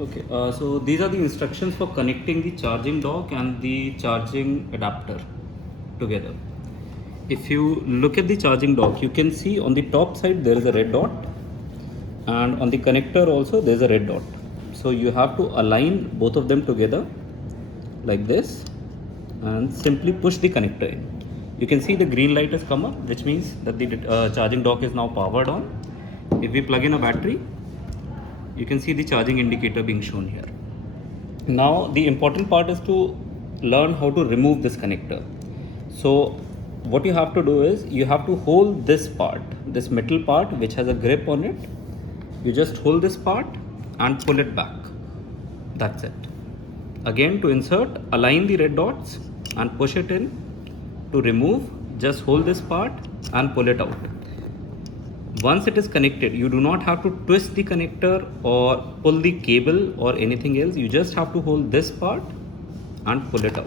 Okay, so these are the instructions for connecting the charging dock and the charging adapter together. If you look at the charging dock, you can see on the top side there is a red dot, and on the connector also there is a red dot. So you have to align both of them together like this and simply push the connector in. You can see the green light has come up, which means that the charging dock is now powered on. If we plug in a battery, you can see the charging indicator being shown here. Now the important part is to learn how to remove this connector. So what you have to do is you have to hold this part, this metal part which has a grip on it. You just hold this part and pull it back. That's it. Again, to insert, align the red dots and push it in. To remove, just hold this part and pull it out. Once it is connected, you do not have to twist the connector or pull the cable or anything else. You just have to hold this part and pull it out.